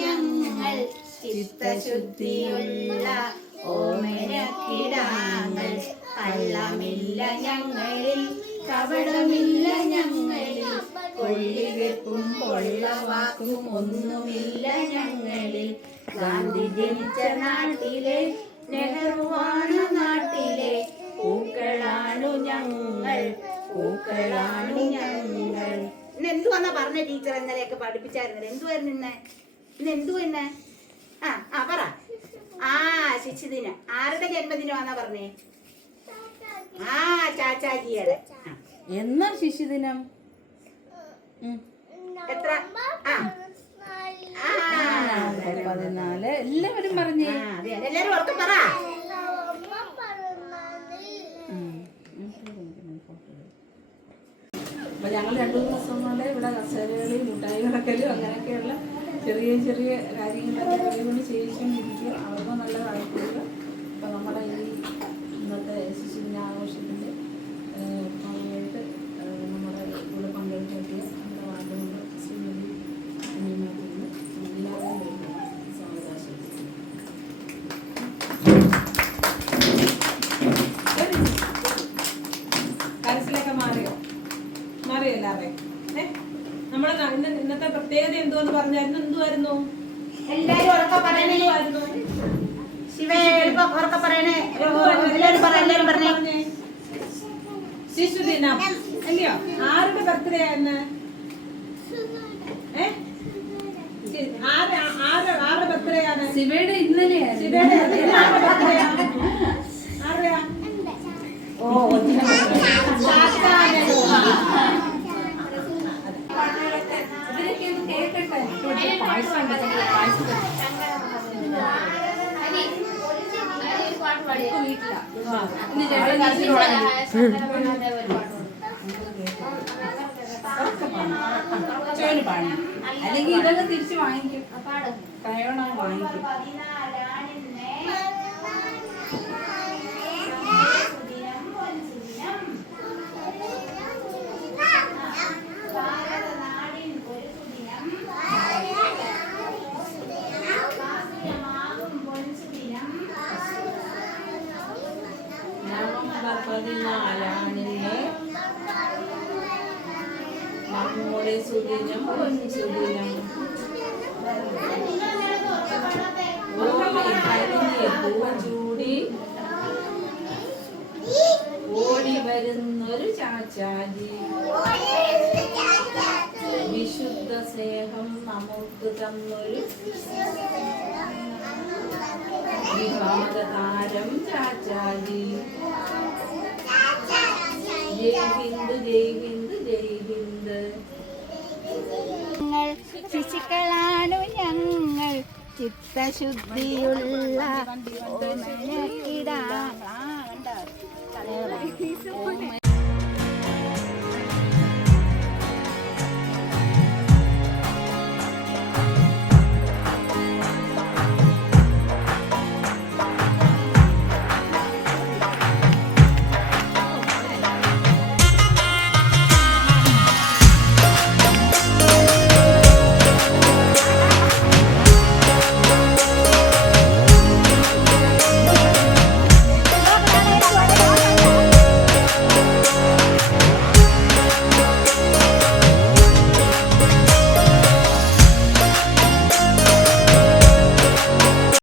ഞങ്ങൾ ചിത്തശുദ്ധിയുള്ള ഓമനക്കിടാങ്ങൾ, കള്ളമില്ല ഞങ്ങളിൽ കപടമില്ല ഞങ്ങളിൽ, കൊള്ളിവെപ്പും കൊള്ളവാക്കും ഒന്നുമില്ല ഞങ്ങളിൽ. ഗാന്ധി ജനിച്ച നാട്ടിലെ നെഹ്റുവാണ് നാട്ടിലെ, പൂക്കളാണു ഞങ്ങൾ, പൂക്കളാണു ഞങ്ങൾ. ഇന്ന് എന്തുവാന്നാ പറഞ്ഞ ടീച്ചർ? ഇന്നലെയൊക്കെ പഠിപ്പിച്ചായിരുന്നല്ലേ? എന്തുവായിരുന്നു ഇന്ന്? എന്തു ഇന്ന്? പറ. ശിശുദിനം. ആരുടെ ജന്മദിനമാന്നാ പറഞ്ഞേ? ചാച്ചാജിയുടെ. എന്നാ ശിശുദിനം? എത്ര? 14. എല്ലാവരും പറഞ്ഞേ. എല്ലാരും ഉറക്കെ പറ. അപ്പൊ ഞങ്ങൾ 2-3 ദിവസം കൊണ്ട് ഇവിടെ കസേരകളിൽ മുട്ടായി കിടക്കലും അങ്ങനെയൊക്കെയുള്ള ചെറിയ ചെറിയ കാര്യങ്ങളൊക്കെ കൊണ്ട് ചെയ്യിച്ചുകൊണ്ടിരിക്കുക. അവർക്ക് നല്ല താല്പര്യം. അപ്പോൾ നമ്മുടെ ഈ ഇന്നത്തെ ശിശുദിന ആഘോഷത്തിൻ്റെ ഭാഗമായിട്ട് നമ്മുടെ കൂടെ പങ്കെടുത്തിയ നമ്മുടെ വാർഡുകൊണ്ട് ശ്രീമതി അനിമാറ്റിന് എല്ലാവരും സ്വാഗതാശംസിക്കുന്നു. കരച്ചിലൊക്കെ മാറിയോ എല്ലാവരെയും? നമ്മളെ ഇന്നത്തെ പ്രത്യേകത എന്തുവെന്ന് പറഞ്ഞായിരുന്നു? എന്തുവായിരുന്നു? ശിശുദിനം അല്ലയോ? ആരുടെ ബർത്ത്ഡേ ആയിരുന്നു? ആരുടെ ബർത്ത്ഡേ ആണ്? ശിവയുടെ ഇന്നലെയാണ്. ശിവയുടെ ബർത്ത്ഡേ ആരുടെയാ? അല്ലെങ്കിൽ ഇതൊക്കെ തിരിച്ച് വാങ്ങിക്കും. കയോണ വാങ്ങിക്കും. November 14 നമ്മുടെ സുദിനം പൊൻസുദിനം. ചൂടി ഓടി വരുന്നൊരു ചാച്ചാജി, വിശുദ്ധ സ്നേഹം നമുക്ക് തന്നൊരു വിവാദ താരം ചാച്ചാജി. ജയ് ഹിന്ദ് ജയ് ഹിന്ദ് ജയ് ഹിന്ദ്. ശിശുക്കളാണു ഞങ്ങൾ, ചിത്തശുദ്ധിയുള്ള ഓമനക്കിടാങ്ങൾ.